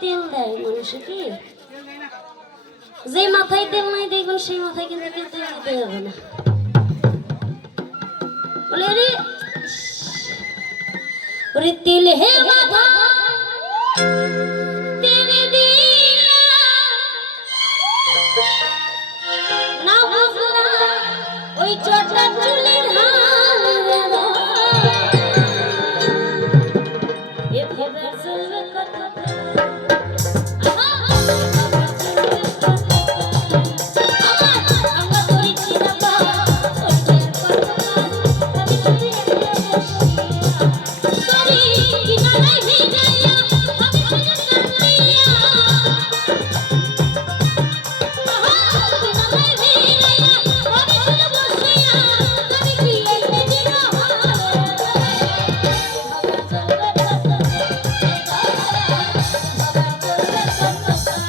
তেল দেয় মানুষে কি যে মাথায় তেল নাই দেখবেন সেই মাথায় কিন্তু কেউ তেল দিতে যাবে না বলে রে ওরে তেল হে মাথা তেল দিলা না বুঝলা ওই চটা চুলের হাল রে এ ভেবে চলবে কথা